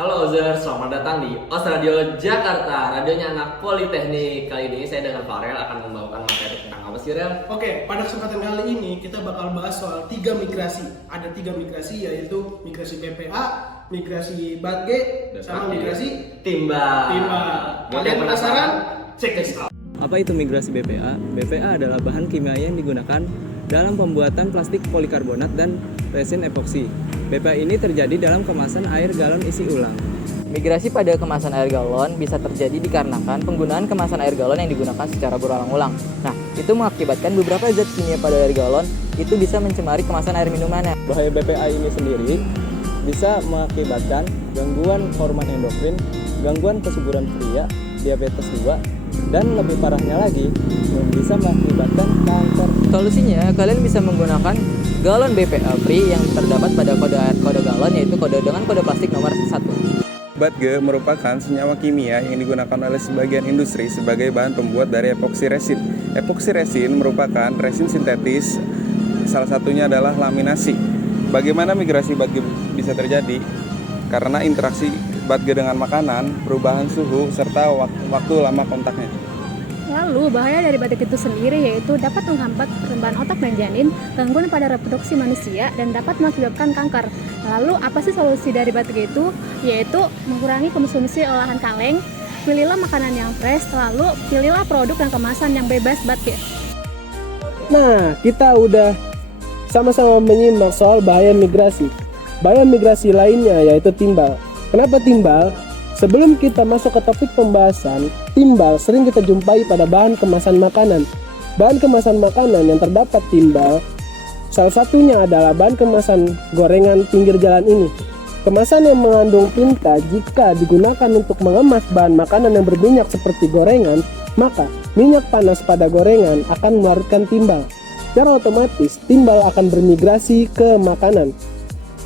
Halo Ozer, selamat datang di OS Radio Jakarta, radionya anak Politeknik. Kali ini saya dengan Farel akan membawakan materi tentang apa sih, Rel? Oke, pada kesempatan kali ini kita bakal bahas soal 3 migrasi. Ada 3 migrasi, yaitu migrasi BPA, migrasi BATG, sama migrasi Timbal. Kalian penasaran? Check this out. Apa itu migrasi BPA? BPA adalah bahan kimia yang digunakan dalam pembuatan plastik polikarbonat dan resin epoksi. BPA ini terjadi dalam kemasan air galon isi ulang. Migrasi pada kemasan air galon bisa terjadi dikarenakan penggunaan kemasan air galon yang digunakan secara berulang-ulang. Nah, itu mengakibatkan beberapa zat kimia pada air galon itu bisa mencemari kemasan air minumannya. Bahaya BPA ini sendiri bisa mengakibatkan gangguan hormon endokrin, gangguan kesuburan pria, diabetes 2, dan lebih parahnya lagi bisa mengakibatkan kanker. Solusinya, kalian bisa menggunakan galon BPA free yang terdapat pada kode galon, yaitu kode dengan kode plastik nomor 1. BATG merupakan senyawa kimia yang digunakan oleh sebagian industri sebagai bahan pembuat dari epoksi resin. Epoksi resin merupakan resin sintetis, salah satunya adalah laminasi. Bagaimana migrasi BATG bisa terjadi? Karena interaksi BATG dengan makanan, perubahan suhu, serta waktu lama kontaknya. Lalu, bahaya dari batik itu sendiri yaitu dapat menghambat perkembangan otak dan janin, gangguan pada reproduksi manusia, dan dapat mengakibatkan kanker. Lalu, apa sih solusi dari batik itu? Yaitu mengurangi konsumsi olahan kaleng, pilihlah makanan yang fresh, lalu pilihlah produk dan kemasan yang bebas batik. Nah, kita udah sama-sama menyimak soal bahaya migrasi. Bahaya migrasi lainnya yaitu timbal. Kenapa timbal? Sebelum kita masuk ke topik pembahasan, timbal sering kita jumpai pada bahan kemasan makanan. Bahan kemasan makanan yang terdapat timbal, salah satunya adalah bahan kemasan gorengan pinggir jalan ini. Kemasan yang mengandung tinta jika digunakan untuk mengemas bahan makanan yang berminyak seperti gorengan, maka minyak panas pada gorengan akan mengeluarkan timbal. Secara otomatis, timbal akan bermigrasi ke makanan.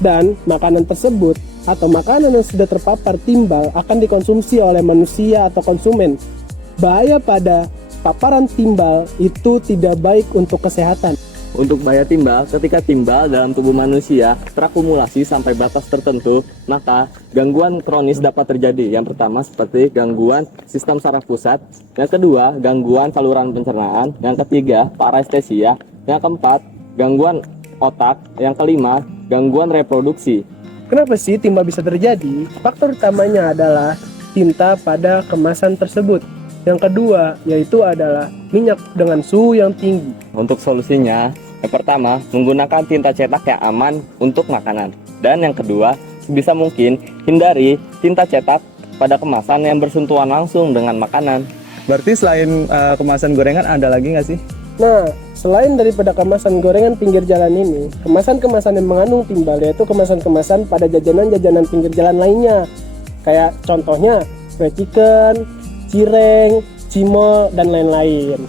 Dan makanan tersebut atau makanan yang sudah terpapar timbal akan dikonsumsi oleh manusia atau konsumen. Bahaya pada paparan timbal itu tidak baik untuk kesehatan. Untuk bahaya timbal, ketika timbal dalam tubuh manusia terakumulasi sampai batas tertentu, maka gangguan kronis dapat terjadi. Yang pertama seperti gangguan sistem saraf pusat, yang kedua gangguan saluran pencernaan, yang ketiga parestesia, yang keempat gangguan otak, yang kelima gangguan reproduksi. Kenapa sih timbal bisa terjadi? Faktor utamanya adalah tinta pada kemasan tersebut. Yang kedua yaitu adalah minyak dengan suhu yang tinggi. Untuk solusinya, yang pertama menggunakan tinta cetak yang aman untuk makanan. Dan yang kedua, sebisa mungkin hindari tinta cetak pada kemasan yang bersentuhan langsung dengan makanan. Berarti selain kemasan gorengan ada lagi nggak sih? Nah, selain daripada kemasan gorengan pinggir jalan ini, kemasan-kemasan yang mengandung timbal yaitu kemasan-kemasan pada jajanan-jajanan pinggir jalan lainnya. Kayak contohnya fried chicken, cireng, cimol, dan lain-lain.